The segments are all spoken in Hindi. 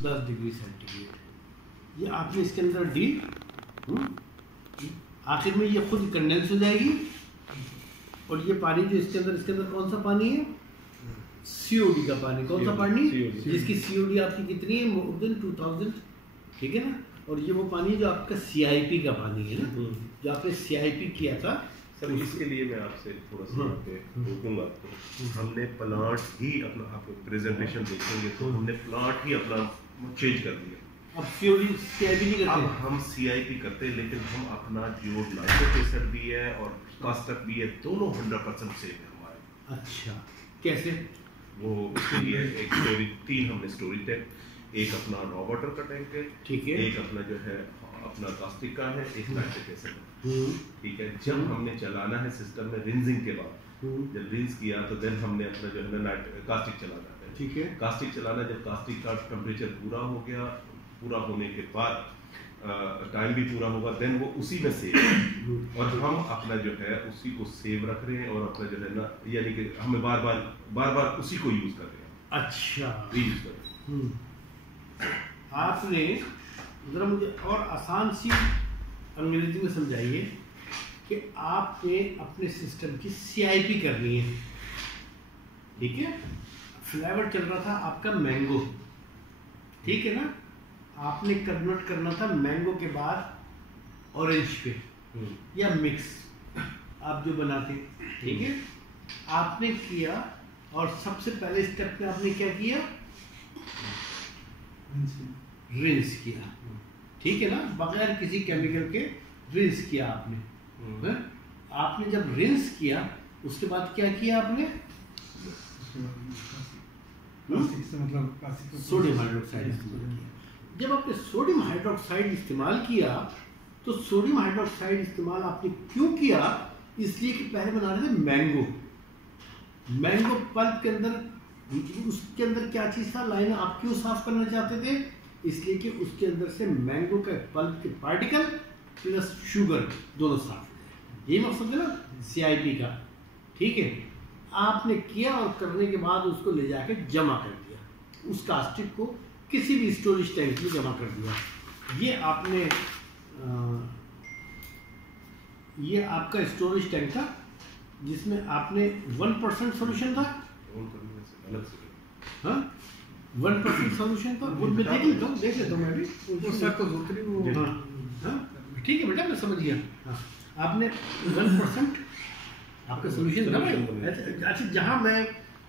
10 डिग्री सेंटीग्रेड। ये आपने इसके अंदर डी, आखिर में ये खुद कंडेंस हो जाएगी और ये पानी जो इसके अंदर कौन सा पानी है? COD का पानी। कौन सा पानी? जिसकी COD आपकी कितनी है? मोर देन 2000, ठीक है ना। और ये वो पानी जो आपका CIP का पानी है ना, जो आपने CIP किया था। सर इसके लिए मैं आपसे थोड़ा सा रोकूंगा आपको। हमने प्लांट ही अपना, आप प्रेजेंटेशन देखेंगे तो हमने प्लांट ही अपना चेंज कर दिया। अब COD CIP नहीं करते। अब हम CIP करते हैं, लेकिन हम अपना जो नाइट्रिक एसिड भी है और कास्टिक भी है, दोनों 100% सेम है हमारे। अच्छा, कैसे? वो उसके लिए एक स्टोरी, 3 हमने स्टोरी टैंक, एक अपना रॉ वाटर का टैंक है, ठीक है, एक अपना जो है अपना कास्टिक का है, एक नाइट्रिक एसिड है, ठीक है। जब हमने चलाना है सिस्टम में रिंजिंग के बाद, जब रिंज किया तो देन हमने अपना जो है ना कास्टिक चलाना है, ठीक है। कास्टिक चलाना, जब कास्टिक का टेम्परेचर पूरा हो गया, पूरा होने के बाद टाइम भी पूरा होगा, देन वो उसी में सेव है और हम अपना जो है उसी को सेव रख रहे हैं और अपना जो है ना, यानी कि हमें बार बार उसी को यूज कर रहे हैं। अच्छा, रीयूज कर रहे हैं। आपने जरा मुझे और आसान सी अंग्रेजी में समझाइए कि आपने अपने सिस्टम की CIP करनी है, ठीक है। फ्लेवर चल रहा था आपका मैंगो, ठीक है ना। आपने कन्वर्ट करना था मैंगो के बाद ऑरेंज पे या मिक्स, आप जो बनाते, ठीक है। आपने किया और सबसे पहले स्टेप में आपने क्या किया? रिंस किया, ठीक है ना, बगैर किसी केमिकल के रिंस किया आपने। आपने जब रिंस किया उसके बाद क्या किया आपने? सोडियम हाइड्रोक्साइड इस्तेमाल किया। जब आपने सोडियम हाइड्रोक्साइड इस्तेमाल किया तो सोडियम हाइड्रोक्साइड इस्तेमाल आपने क्यों किया? इसलिए कि पहले बना रहे थे मैंगो पल्प के अंदर, उसके अंदर क्या चीज था? लाइन आप क्यों साफ करना चाहते थे? इसलिए कि उसके अंदर से मैंगो के पल्प के पार्टिकल प्लस शुगर दोनों साफ हो जाए। ये मकसद है ना CIP का, ठीक है। आपने किया और करने के बाद उसको ले जाके जमा कर दिया, उस कास्टिक को किसी भी स्टोरेज टैंक में जमा कर दिया। ये आपने ये आपका स्टोरेज टैंक था जिसमें आपने 1% सोल्यूशन था। हाँ, 1% सोल्यूशन था। वो मैं देख लेता हूँ मैं भी, ठीक है बेटा, मैं समझ गया। हाँ, आपने 1% आपका सोल्यूशन था। अच्छा, जहाँ मैं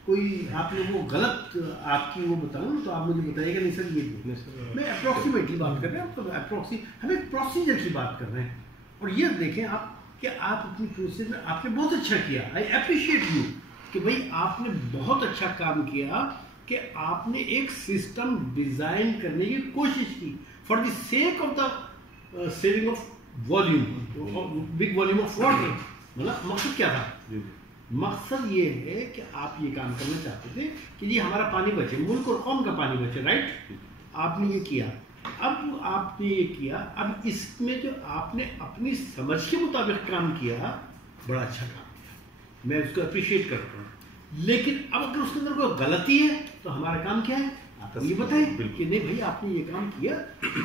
कोई आपने वो गलत आपकी वो बताऊँ तो आप मुझे बताइएगा। नहीं सर, ये मैं अप्रोक्सीमेटली बात कर रहे हैं, तो हमें प्रोसीजर की बात कर रहे हैं। और ये देखें आप कि आप अपनी प्रोसेस में आपने बहुत अच्छा किया। आई अप्रिशिएट यू कि भाई आपने बहुत अच्छा काम किया कि आपने एक सिस्टम डिजाइन करने की कोशिश की for the sake of the saving of volume, big volume of water. मतलब मकसद क्या था? मकसद ये है कि आप ये काम करना चाहते थे कि जी हमारा पानी बचे, मुल्क और कौम का पानी बचे, राइट। आपने ये किया। अब आपने ये किया, अब इसमें जो आपने अपनी समझ के मुताबिक काम किया, बड़ा अच्छा काम किया, मैं उसको अप्रिशिएट करता हूँ। लेकिन अब अगर उसके अंदर कोई गलती है तो हमारा काम क्या है? आप ये बताएं कि नहीं भाई आपने ये काम किया,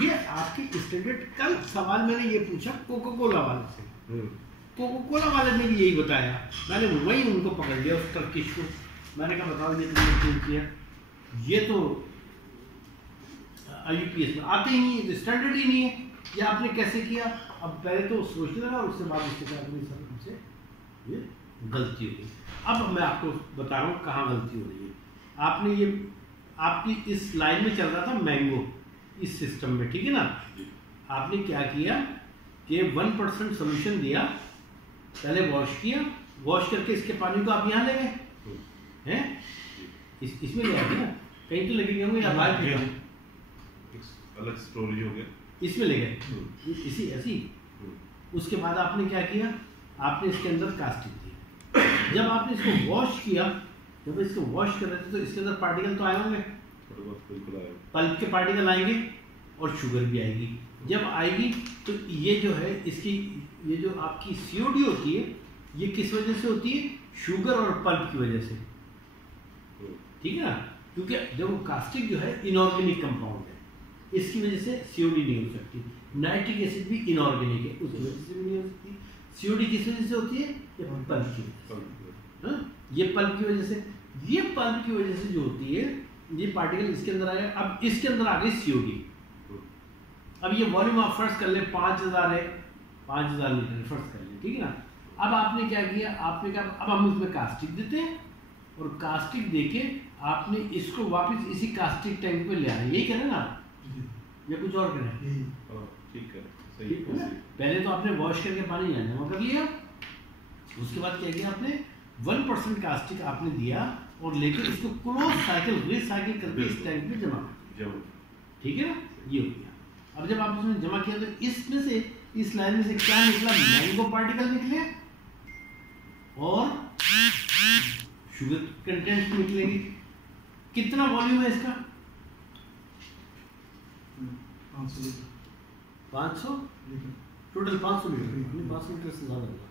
ये आपकी स्टैंडर्ड। कल सवाल मैंने ये पूछा कोका कोला वाले से, कोका कोला वाले ने भी यही बताया। मैंने वही उनको पकड़ लिया उस टर्किश को। मैंने कहा बताओ ये तुमने क्यों किया? ये तो IUPAC में आते ही नहीं है, स्टैंडर्ड ही नहीं है, ये आपने कैसे किया? अब पहले तो सोचने लगा और उसके बाद उसके साथ सर हमसे ये गलती हो गई। अब मैं आपको बता रहा हूँ कहाँ गलती हो रही है। आपने ये आपकी इस लाइन में चल रहा था मैंगो इस सिस्टम में, ठीक है ना। आपने क्या किया कि 1% सोल्यूशन दिया, पहले वॉश किया, वॉश करके इसके पानी को आप यहाँ ले गए हैं, इसमें ले आए ना, कहीं तो लगे होंगे या बाहर अलग स्टोरेज हो गया, इसमें ले गए इसी ऐसी। उसके बाद आपने क्या किया? आपने इसके अंदर कास्टिक दिया। जब आपने इसको वॉश किया, जब इसको वॉश कर रहे थे तो इसके अंदर पार्टिकल तो आए होंगे, पल्प के पार्टिकल आएंगे और शुगर भी आएगी। जब आएगी तो ये जो है इसकी ये जो आपकी COD होती है, ये किस वजह से होती है? शुगर और पल्प की वजह से, ठीक है ना। क्योंकि जब वो कास्टिक जो है इनऑर्गेनिक कंपाउंड है, इसकी वजह से सीओडी नहीं हो सकती। नाइट्रिक एसिड भी इनऑर्गेनिक है, उसकी वजह से भी नहीं हो सकती। सीओडी किस वजह से होती है? ये पल्प की वजह से। ये पल्प की वजह से, ये पल्प की वजह से जो होती है, ये पार्टिकल इसके अंदर आया। अब इसके अंदर आ गई सीओडी। अब ये वॉल्यूम आप फर्स्ट कर ले 5000 है, 5000 लीटर फर्स्ट कर ले, ठीक है ना। अब आपने क्या किया, आपने कहा अब हम उसमें कास्टिक देते हैं और कास्टिक देके आपने इसको वापस इसी कास्टिक टैंक पे ले आना, यही करें ना या कुछ और करें? ठीक है, सही ठीक है ना। पहले तो आपने वॉश करके पानी जमा कर लिया, उसके बाद क्या किया आपने 1% कास्टिक आपने दिया और लेकर इसको क्लोज साइकिल रिसाइकिल करके इस टैंक पे जमा कर दिया, ठीक है ना। ये हो गया। अब जब आप इसमें जमा किया तो इसमें से, इस लाइन में से क्या निकला? मैंगो पार्टिकल निकले और शुगर कंटेंट निकलेंगे। कितना वॉल्यूम है इसका? 500 टोटल 500 लीटर, 500 लीटर से ज़्यादा होगा,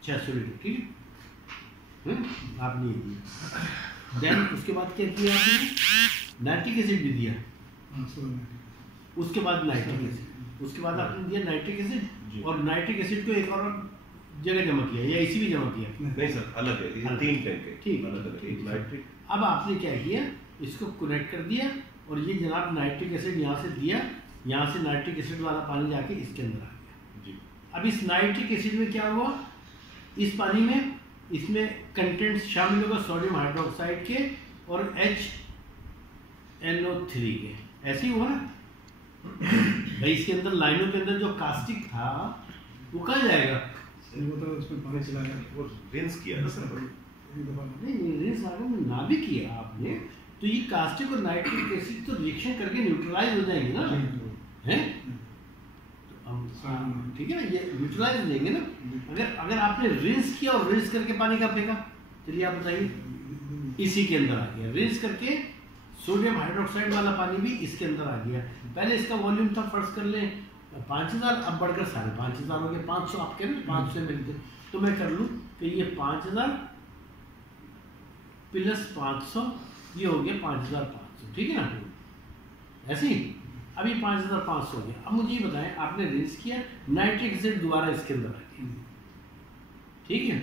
600 लीटर, ठीक है। आपने ये दिया, देन उसके बाद क्या किया आपने? नाइट्रिक एसिड भी दिया, उसके बाद नाइट्रिक एसिड, उसके बाद आपने दिया नाइट्रिक एसिड और नाइट्रिक एसिड को एक और जगह जमा किया या इसी भी जमा किया? नहीं सर, अलग है, ये 3 टैंक है, ठीक अलग अलग नाइट्रिक। अब आपने क्या किया, इसको कनेक्ट कर दिया और ये जनाब नाइट्रिक एसिड यहाँ से दिया, यहाँ से नाइट्रिक एसिड वाला पानी जाके इसके अंदर आ गया जी। अब इस नाइट्रिक एसिड में क्या हुआ, इस पानी में इसमें कंटेंट्स शामिल होगा सोडियम हाइड्रोक्साइड के और HNO3 के, ऐसे ही हुआ ना भाई। इसके अंदर लाइनों के अंदर जो कास्टिक था वो कहाँ जाएगा? रिंस किया ना सर, नहीं रिंस ना भी किया आपने तो ये कास्टिक और नाइट्रिक एसिड तो रिएक्शन करके न्यूट्रलाइज हो जाएंगे ना, हैं? ठीक है ना, ये न्यूट्रलाइज हो जाएंगे ना। अगर आपने रिंस किया और रिंस करके पानी कहाँ फेंका? चलिए आप बताइए। इसी के अंदर आ गया, रिंस करके सोडियम हाइड्रोक्साइड वाला पानी भी इसके अंदर आ गया। पहले इसका वॉल्यूम था फर्स्ट कर ले 5000, अब बढ़कर 5500 हो गया। 500 आप कह रहे 500 मिलते, तो मैं कर लूँ कि ये 5000 प्लस 500 ये हो गया 5500, ठीक है ना, ऐसे ही। अब ये 5500 हो गया। अब मुझे ये बताएं, आपने रिंस किया, नाइट्रिक एसिड दोबारा इसके अंदर आ गया, ठीक है,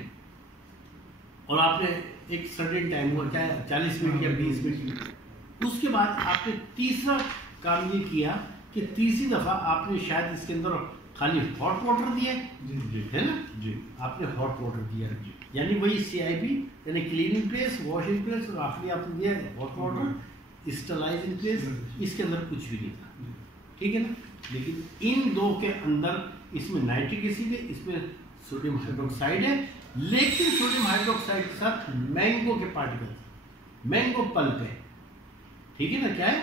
और आपने एक सर्टेन टाइम हुआ, चाहे 40 मिनट या 20 मिनट, उसके बाद आपने तीसरा काम ये किया कि तीसरी दफा आपने शायद इसके अंदर खाली हॉट वाटर दिया, है ना जी, आपने हॉट वाटर दिया, यानी वही CIP यानी क्लीनिंग प्लेस, वॉशिंग प्लेस, और आखिरी आपने दिया हॉट वाटर, स्टरलाइजिंग प्लेस, इसके अंदर कुछ भी नहीं था, ठीक है ना। लेकिन इन दो के अंदर इसमें नाइट्रिक एसिड है, इसमें सोडियम हाइड्रोक्साइड है, लेकिन सोडियम हाइड्रोक्साइड के साथ मैंगो के पार्टिकल, मैंगो पल्प है, ठीक है ना, क्या है?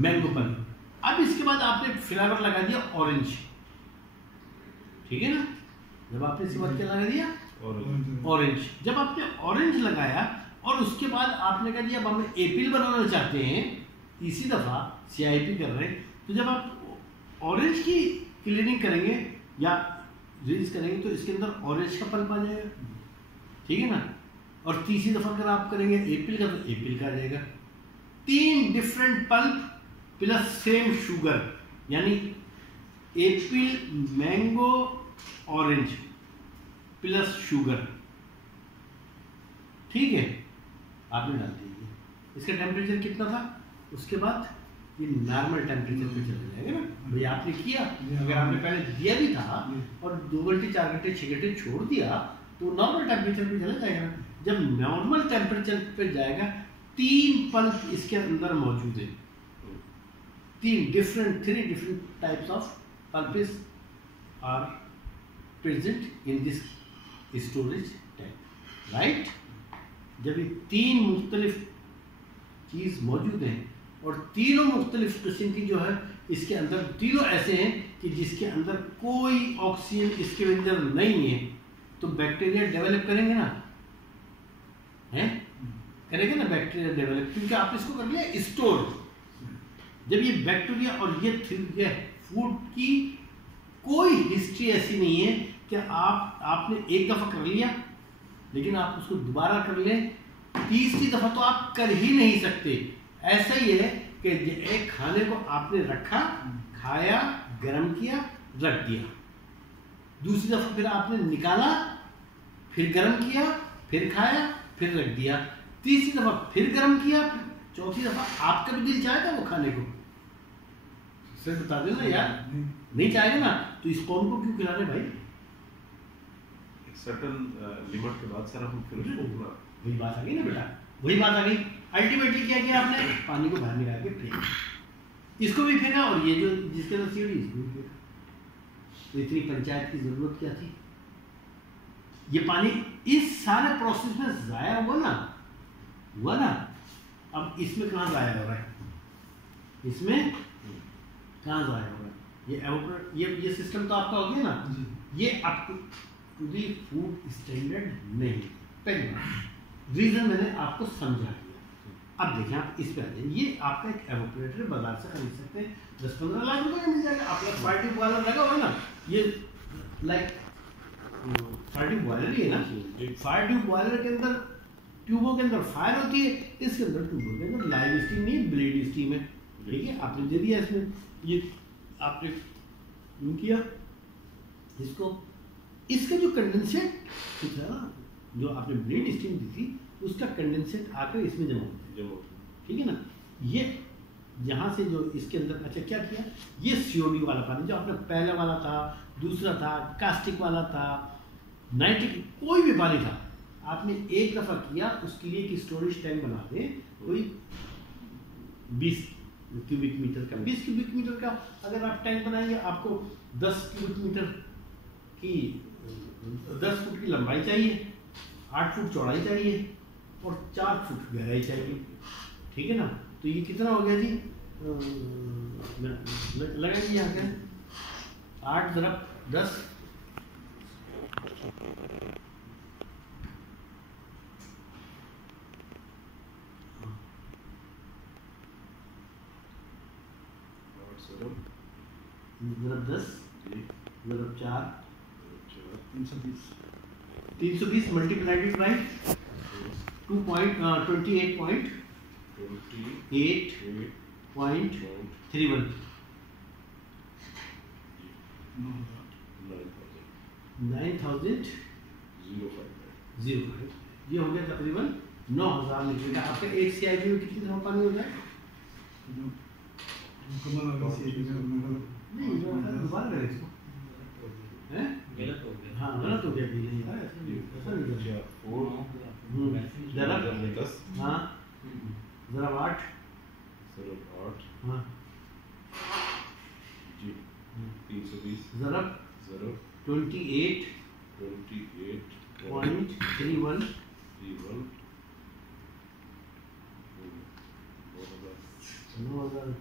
Mango pulp. अब इसके बाद आपने फ्लेवर लगा दिया ऑरेंज, ठीक है ना। जब आपने इसके बाद क्या लगा दिया? ऑरेंज। जब आपने ऑरेंज लगाया और उसके बाद आपने कहा दिया अब हम एपिल बनाना चाहते हैं, इसी दफा CIP कर रहे हैं, तो जब आप ऑरेंज की क्लीनिंग करेंगे या रिंस करेंगे तो इसके अंदर ऑरेंज का पल्प आ जाएगा, ठीक है ना। और तीसरी दफा अगर आप करेंगे एपिल का तो एपिल का आ जाएगा। 3 different pulp plus same sugar, यानी apple, mango, orange plus sugar, ठीक है, आपने डाल दीजिए। इसका टेम्परेचर कितना था? उसके बाद ये नॉर्मल टेम्परेचर पे चला जाएगा ना भाई। आपने किया, अगर आपने पहले दिया भी था और 2 घंटे 4 घंटे 6 घंटे छोड़ दिया तो नॉर्मल टेम्परेचर पे चला जाएगा। जब नॉर्मल टेम्परेचर पे जाएगा, 3 पल्प इसके अंदर मौजूद है, 3 different types of pulps are present in this storage tank, right. जब ये 3 मुख्तलिफ चीज़ मौजूद हैं और तीनों मुख्तलिफ किस्म की जो है इसके अंदर, तीनों ऐसे हैं कि जिसके अंदर कोई ऑक्सीजन इसके अंदर नहीं है, तो बैक्टीरिया डेवलप करेंगे ना, हैं? करेंगे ना बैक्टीरिया डेवलप, क्योंकि आप इसको कर लिया स्टोर। जब ये बैक्टीरिया और ये फूड की कोई हिस्ट्री ऐसी नहीं है कि आपने एक दफ़ा कर लिया लेकिन आप उसको दोबारा कर लें, तीसरी दफ़ा तो आप कर ही नहीं सकते। ऐसा ही है कि एक खाने को आपने रखा, खाया, गर्म किया, रख दिया, दूसरी दफा फिर आपने निकाला, फिर गर्म किया, फिर खाया, फिर रख दिया, तीसरी दफा फिर गर्म किया, चौथी दफा आपका भी दिल चाहेगा वो खाने को? सर बता देना यार, नहीं चाहेगा ना, तो इस कौन को क्यों खिला रहे भाई? एक सर्टेन लिमिट के बाद सर हम फिर उसको पूरा वही बात आ गई ना बेटा, वही बात आ गई। अल्टीमेटली क्या किया आपने? पानी को बाहर निकाल के फेंक, इसको भी फेंका, और ये जो जिसके अंदर सीढ़ी इसको भी फेंका। तो इतनी पंचायत की जरूरत क्या थी? ये पानी इस सारे प्रोसेस में जाया हुआ ना। अब इसमें कहाँ जाया हो रहा है? इसमें कहाँ जाया हो रहा है? ये एवोपरेट, ये सिस्टम तो आपका हो गया ना, ये आपको पूरी फूड स्टैंडर्ड नहीं। पहली बात, रीजन मैंने आपको समझा दिया। अब देखिए आप इस पे आ जाइए, ये आपका एक एवोपरेटर बाजार से खरीद सकते हैं, 10-15 लाख रुपए में मिल जाएगा। आपका फायर ट्यूब बॉयलर लगा हुआ है ना, ये लाइक फायर ट्यूब बॉयलर ही है ना। फायर ट्यूब बॉयलर के अंदर ट्यूबों के अंदर फायर होती है, इसके अंदर ट्यूबों के अंदर लाइव स्टीम नहीं, ब्लेड स्टीम है। ठीक है, आपने दे दिया इसमें, ये आपने यूं किया इसको, इसका जो कंडेंसेट था ना, जो आपने ब्लेड स्टीम दी थी, उसका कंडेंसेट आकर इसमें जमा होता है। ठीक है ना, ये यहाँ से जो इसके अंदर, अच्छा क्या किया, ये CO2 वाला पानी जो आपने पहले वाला था, दूसरा था, कास्टिक वाला था, नाइट्रिक, कोई भी पानी था, आपने एक दफा किया, उसके लिए कि स्टोरेज टैंक बना दे, कोई 20 क्यूबिक मीटर का, 20 क्यूबिक मीटर का अगर आप टैंक बनाएंगे, आपको 10 क्यूबिक मीटर की 10 फुट की लंबाई चाहिए, 8 फुट चौड़ाई चाहिए और 4 फुट गहराई चाहिए। ठीक है ना, तो ये कितना हो गया जी? लगाइए यहाँ के 8 × 10 × 10 × 4 320 मल्टीप्लाइड बाई 28.31 9005। ये हो गया तकरीबन 9000 लीटर का। आपका एक CIP में कितनी दफा पानी होता है? नहीं, दोबारा करें इसको, गलत हो गया। हाँ, गलत हो गया, नहीं यार, ऐसा नहीं किया। जरा 10, हाँ, जरा 8, हाँ जी, 320 जरा 28.31 9000